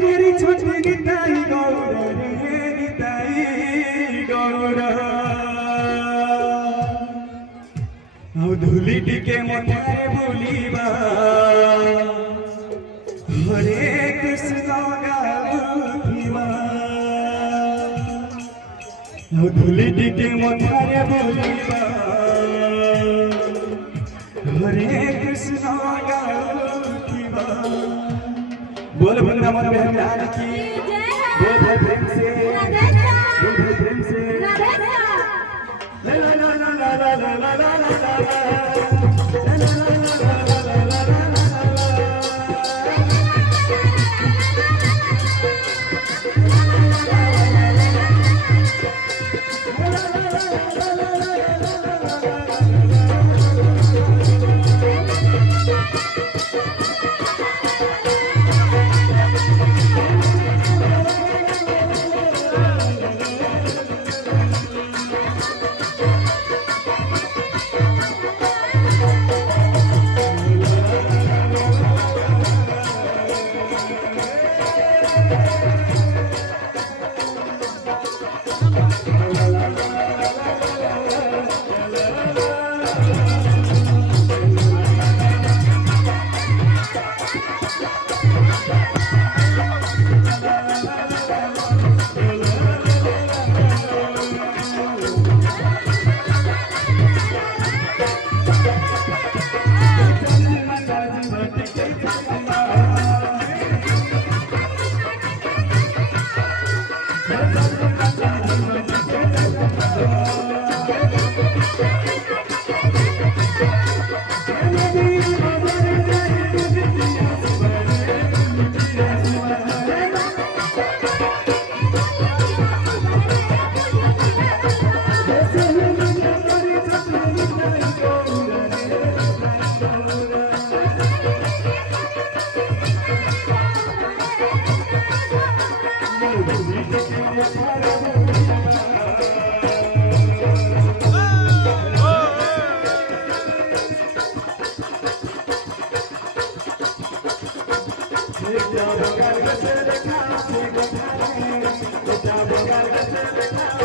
करी छोट निताई गौर रे निताई गौर धूली टिके मथारे बोलिबा हरे कृष्ण गाउथिबा धूली टिके मथारे बोलिबा हरे कृष्ण गाउथिबा बोल वृंदावन बिहार की बोल प्रेम से बोल प्रेम से ला ला ला ला ला ला ला ला Let's go,